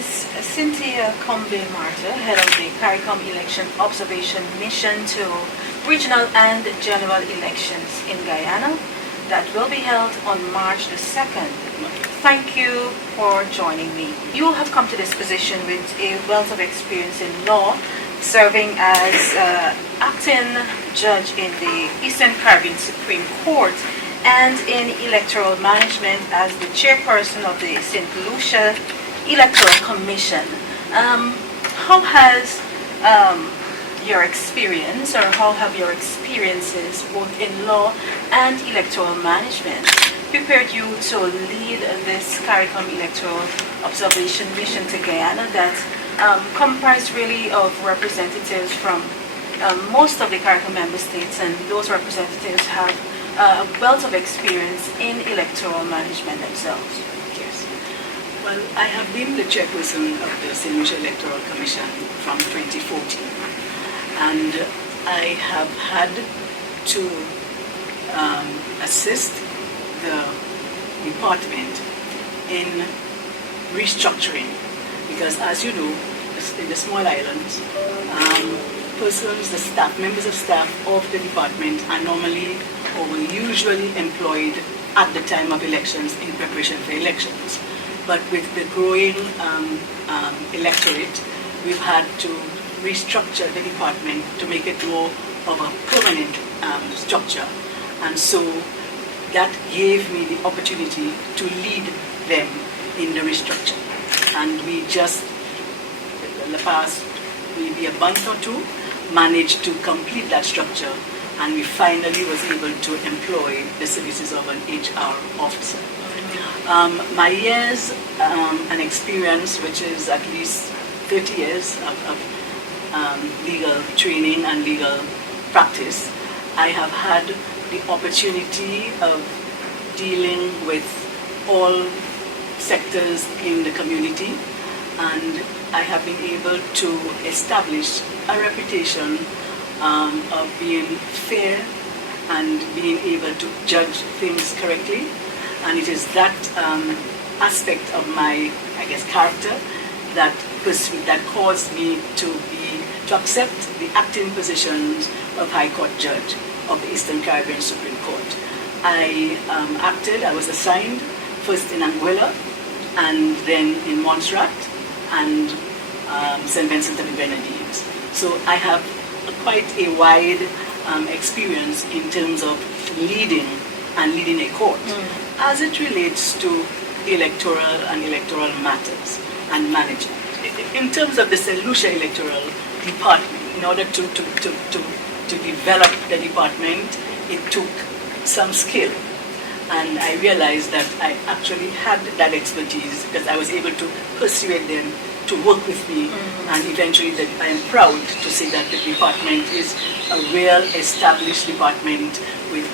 is Cynthia Martyr, head of the CARICOM Election Observation Mission to regional and general elections in Guyana that will be held on March the 2nd. Thank you for joining me. You have come to this position with a wealth of experience in law, serving as acting judge in the Eastern Caribbean Supreme Court and in electoral management as the chairperson of the St. Lucia Electoral Commission. How has your experience, or how have your experiences both in law and electoral management prepared you to lead this CARICOM Electoral Observation Mission to Guyana that comprised really of representatives from most of the CARICOM member states, and those representatives have a wealth of experience in electoral management themselves? Yes. Well, I have been the chairperson of the St. Lucia Electoral Commission from 2014, and I have had to assist the department in restructuring, because as you know, in the small islands, members of staff of the department are normally or were usually employed at the time of elections in preparation for elections. But with the growing electorate, we've had to restructure the department to make it more of a permanent structure. And so that gave me the opportunity to lead them in the restructure. And we just, in the past maybe a month or two, managed to complete that structure, and we finally was able to employ the services of an HR officer. My years and experience, which is at least 30 years of legal training and legal practice, I have had the opportunity of dealing with all sectors in the community, and I have been able to establish a reputation of being fair and being able to judge things correctly. And it is that aspect of my, I guess, character that caused me to accept the acting positions of High Court Judge of the Eastern Caribbean Supreme Court. I was assigned first in Anguilla, and then in Montserrat, and St. Vincent and the Grenadines. So I have quite a wide experience in terms of leading a court. As it relates to electoral matters and management. In terms of the St. Lucia Electoral Department, in order to develop the department, it took some skill. And I realized that I actually had that expertise because I was able to persuade them to work with me, and eventually that I am proud to say that the department is a real established department with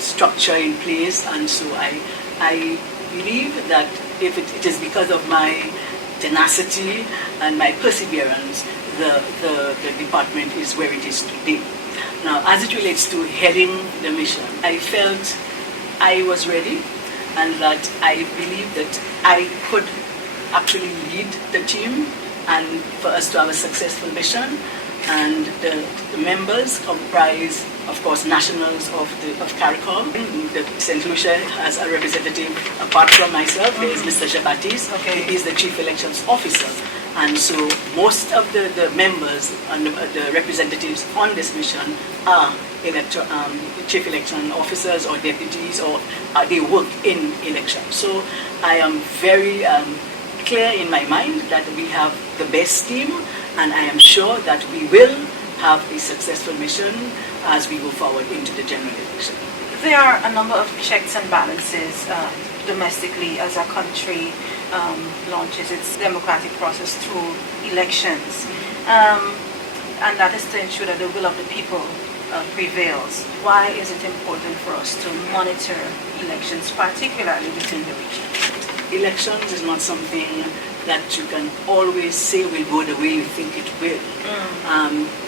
structure in place. And so I believe that if it is because of my tenacity and my perseverance, the department is where it is today. Now, as it relates to heading the mission, I felt I was ready, and that I believe that I could actually lead the team and for us to have a successful mission. And the members comprise, of course, nationals of CARICOM. The St. Lucia has a representative apart from myself. There is Mr. Jabatis. Okay. He is the Chief Elections Officer. And so most of the members and the representatives on this mission are chief election officers or deputies, or they work in elections. So I am very clear in my mind that we have the best team, and I am sure that we will have a successful mission as we go forward into the general election. There are a number of checks and balances domestically as our country launches its democratic process through elections, and that is to ensure that the will of the people prevails. Why is it important for us to monitor elections, particularly within the region? Elections is not something that you can always say will go the way you think it will.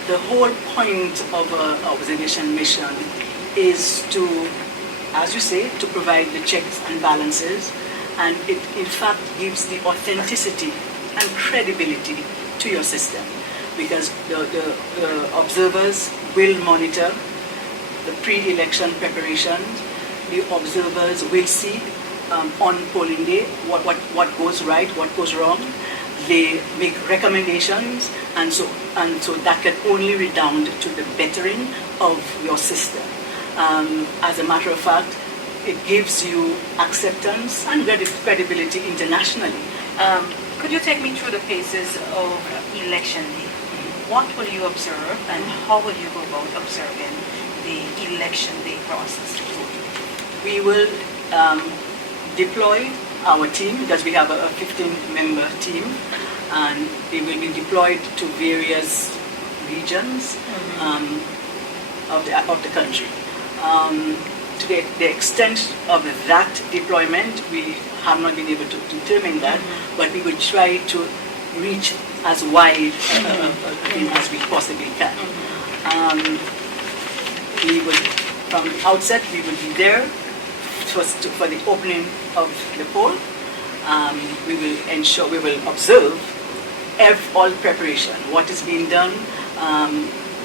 The whole point of an observation mission is to, as you say, to provide the checks and balances, and it in fact gives the authenticity and credibility to your system, because the observers will monitor the pre-election preparations. The observers will see on polling day what goes right, what goes wrong. They make recommendations, and so that can only redound to the bettering of your system. As a matter of fact, it gives you acceptance and credibility internationally. Could you take me through the phases of election day? What will you observe, and how will you go about observing the election day process? We will deploy our team, because we have a 15-member team, and they will be deployed to various regions of the country. To the extent of that deployment, we have not been able to determine that, but we will try to reach as wide as we possibly can. From the outset, we will be there for the opening of the poll. We will observe all preparation, what is being done.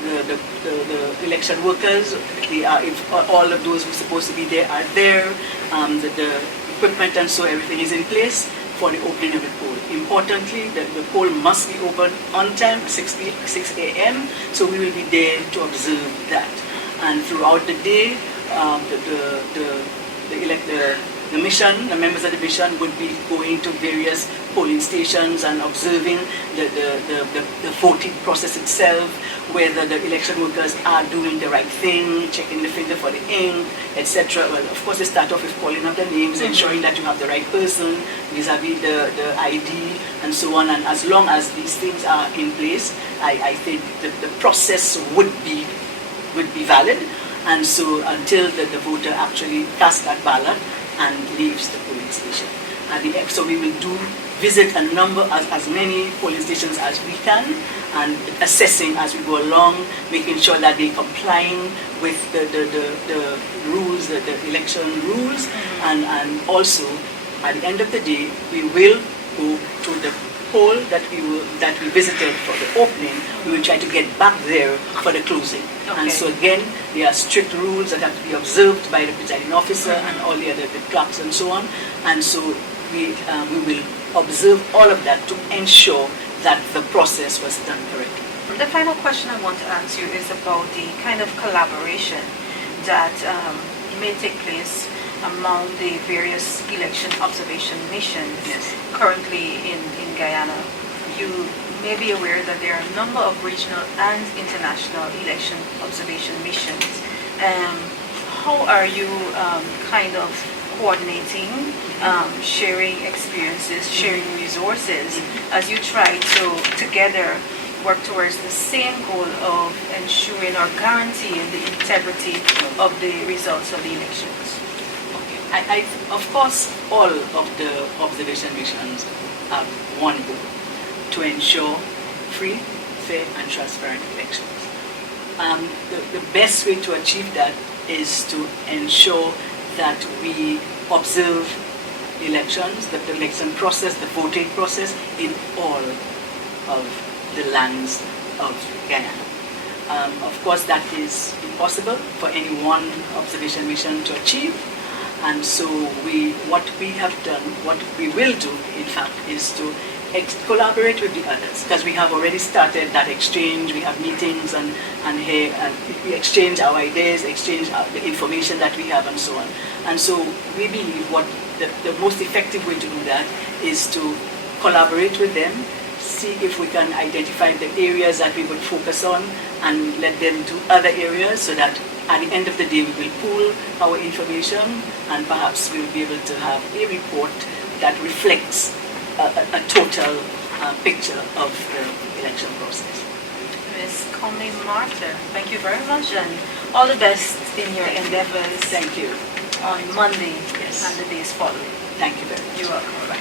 The election workers, if all of those who are supposed to be there are there, the equipment and so everything is in place for the opening of the poll. Importantly, the poll must be open on time, 6 a.m., so we will be there to observe that. And throughout the day, the mission, the members of the mission would be going to various polling stations and observing the voting process itself, whether the election workers are doing the right thing, checking the finger for the ink, etc. Well, of course, they start off with calling up the names, ensuring that you have the right person, vis-a-vis the ID, and so on. And as long as these things are in place, I think the process would be valid. And so until the voter actually casts that ballot and leaves the polling station. So we will visit a number, as many polling stations as we can, and assessing as we go along, making sure that they're complying with the rules, the election rules, and also at the end of the day, we will go to the poll that we visited for the opening. We will try to get back there for the closing. Okay. And so again, there are strict rules that have to be observed by the presiding officer and all the other clerks and so on. And so we will observe all of that to ensure that the process was done correctly. The final question I want to ask you is about the kind of collaboration that may take place among the various election observation missions currently in Guyana. You may be aware that there are a number of regional and international election observation missions. How are you kind of coordinating, sharing experiences, sharing resources as you try to together work towards the same goal of ensuring or guaranteeing the integrity of the results of the elections? Of course, all of the observation missions have one goal: to ensure free, fair, and transparent elections. The best way to achieve that is to ensure that we observe elections, the election process, the voting process in all of the lands of Guyana. Of course, that is impossible for any one observation mission to achieve. And so what we have done, what we will do, in fact, is to collaborate with the others, because we have already started that exchange. We have meetings and we exchange our ideas, exchange the information that we have, and so on. And so we believe the most effective way to do that is to collaborate with them, see if we can identify the areas that we would focus on and let them do other areas, so that at the end of the day we will pool our information, and perhaps we will be able to have a report that reflects a total picture of the election process. Ms. Martyr, thank you very much, and all the best in your endeavors. Thank you. On Monday and the days following. Thank you very much. You're welcome.